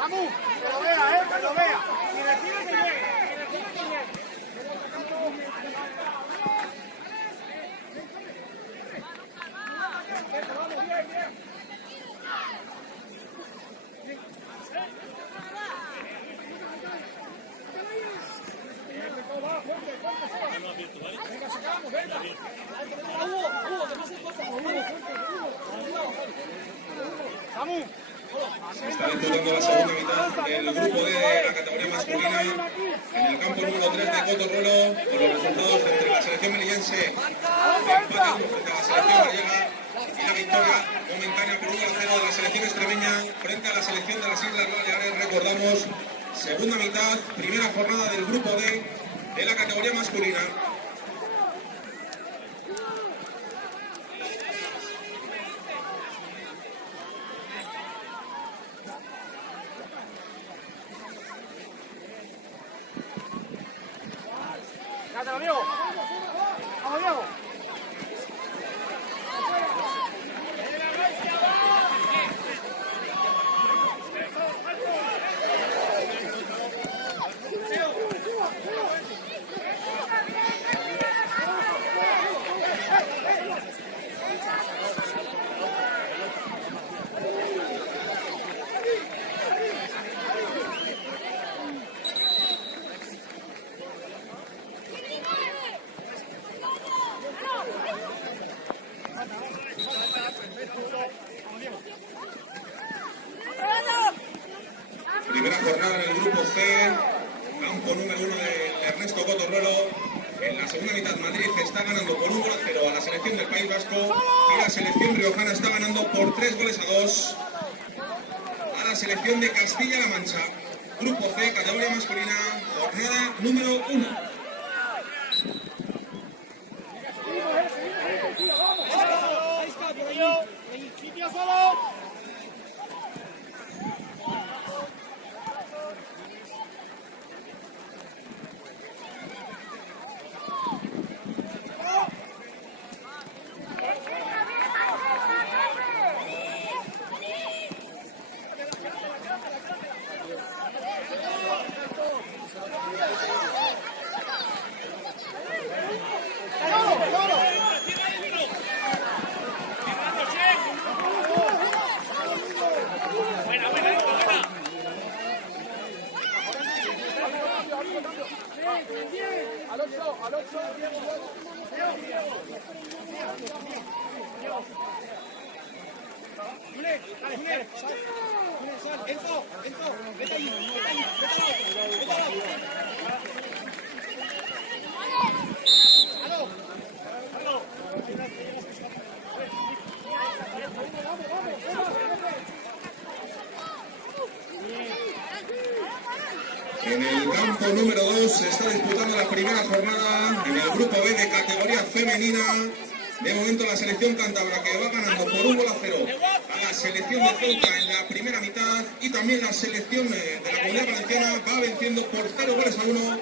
Samu, que lo vea, que lo vea. Y recibe que llegue, Vamos, bien, bien. Venga, sacamos, venga. Samu. Se está disputando la segunda mitad del grupo D de la categoría masculina en el campo número 3 de Cotorruelo, con los resultados entre la selección melillense empate frente a la selección gallega y la victoria momentánea por 1-0 de la selección extremeña frente a la selección de las Islas Baleares. Recordamos, segunda mitad, primera jornada del grupo D de la categoría masculina. Cállate, Diego. Vamos, Diego. Primera jornada en el grupo C, campo número 1 de Ernesto Cotorruelo. En la segunda mitad Madrid está ganando por 1-0 a la selección del País Vasco y la selección riojana está ganando por 3-2 a la selección de Castilla-La Mancha. Grupo C, categoría masculina, jornada número 1. En el campo número 2 se está disputando la primera jornada en el grupo B de categoría femenina. De momento la selección cántabra que va ganando por 1-0 a la selección de Ceuta en la primera mitad, y también la selección de la Comunidad Valenciana va venciendo por 0-1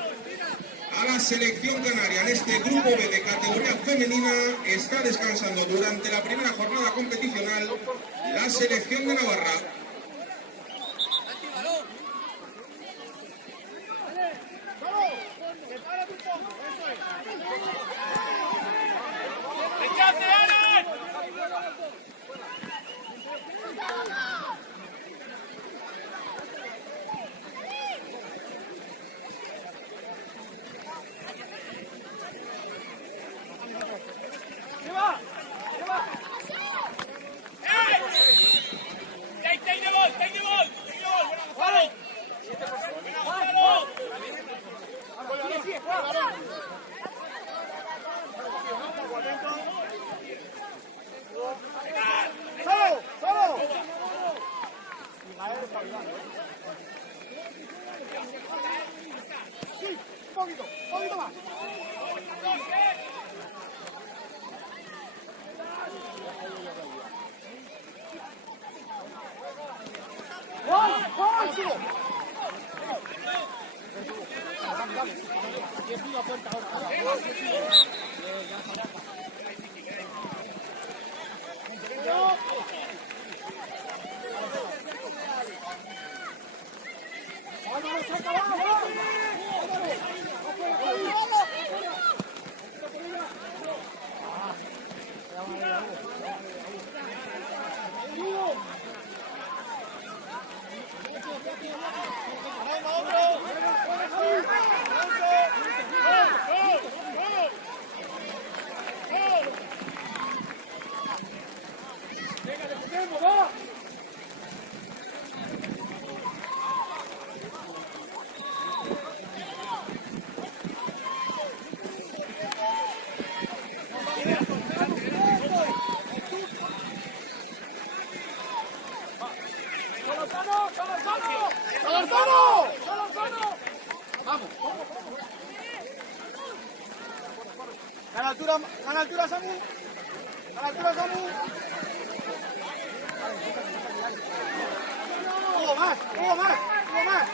a la selección canaria. En este grupo B de categoría femenina está descansando durante la primera jornada competicional la selección de Navarra. ¡Ey! Gana altura, Samu. Gana altura, Samu. Hugo más, Hugo más, Hugo más.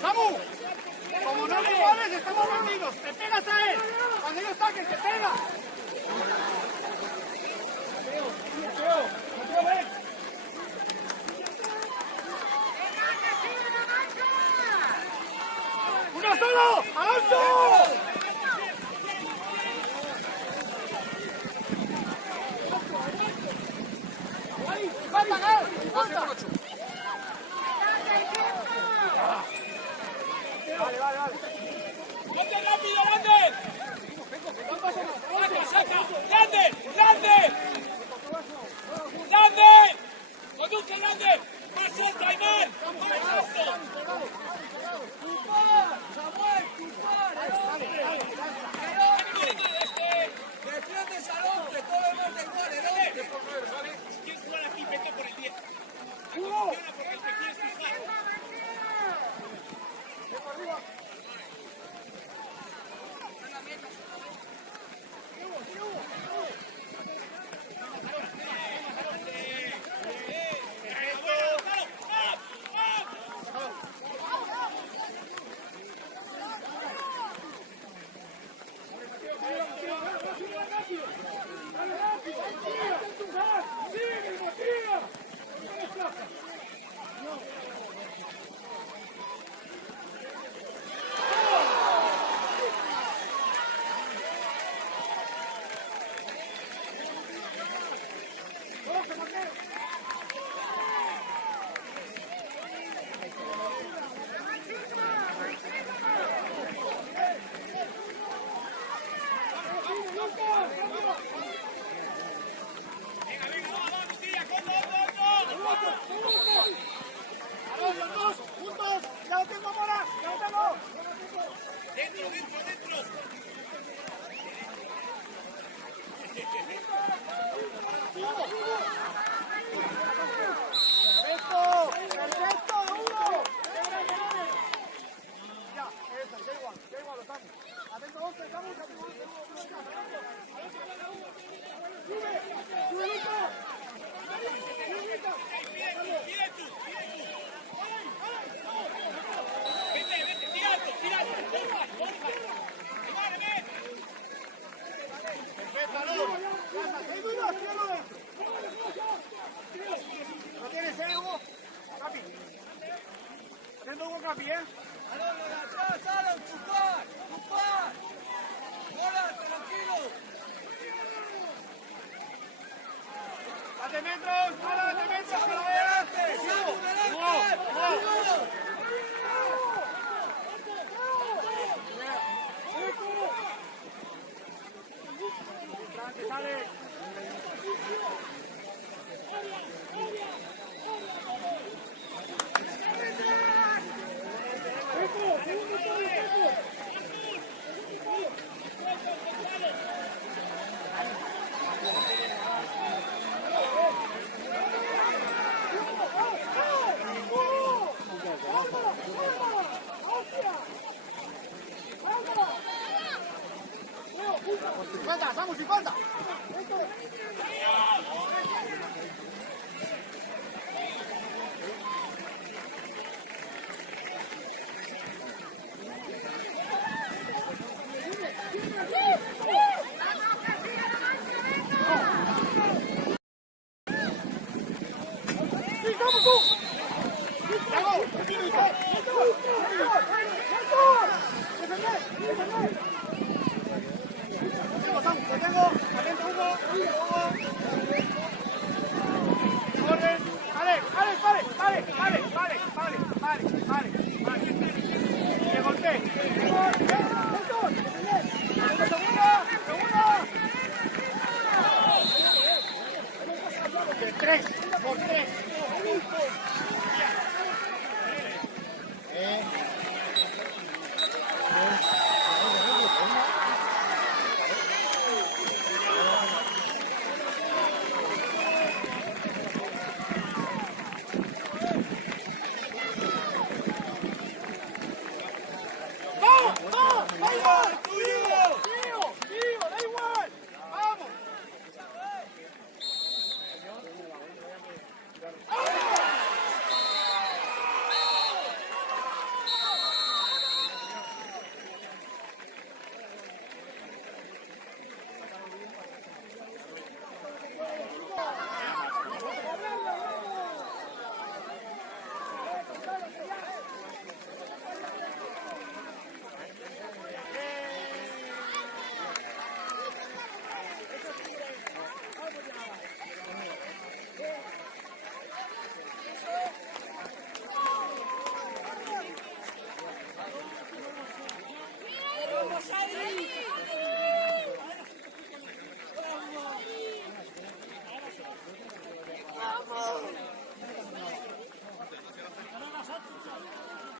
¡Samu! Como no le iguales, estamos reunidos. ¡Te pegas a él! Cuando ellos saquen, te pega. ¡Uno solo! ¡Alonso! ¡Va a pagar! Vale. ¡Ponte rápido, Lander! ¡Saca! ¡Lander! ¡Conduce, Lander! ¡Más alto, Aymar! ¡Más alto! ¡Defiendes al 11! ¡Todo el mundo igual, el 11! ¿Quieres jugar aquí? Vete por el 10. Funciona porque el que quieres fijar. ¡Los dos! ¡Juntos! ¡Ya lo tengo, Mora! ¡Ya lo tengo! ¡Dentro! ¡Perfecto! ¡Uno! Ya, eso, ya igual, lo estamos. Atento, 11, estamos, ya tengo 11, ¡Sube, Luca! Vete, tira alto, porfa. ¡Perfecto, no! ¡Ya está! ¡6 minutos! ¡Tíralo dentro! Alon, lo de atrás, Alon, chupar, chupar. Hola, tranquilo. ¡Date metros! ¡Ahora date metros! ¡Que lo veas! Samu, delante. ¡Vamos! ¡Que sale! ¡50! ¡Vamos, 50!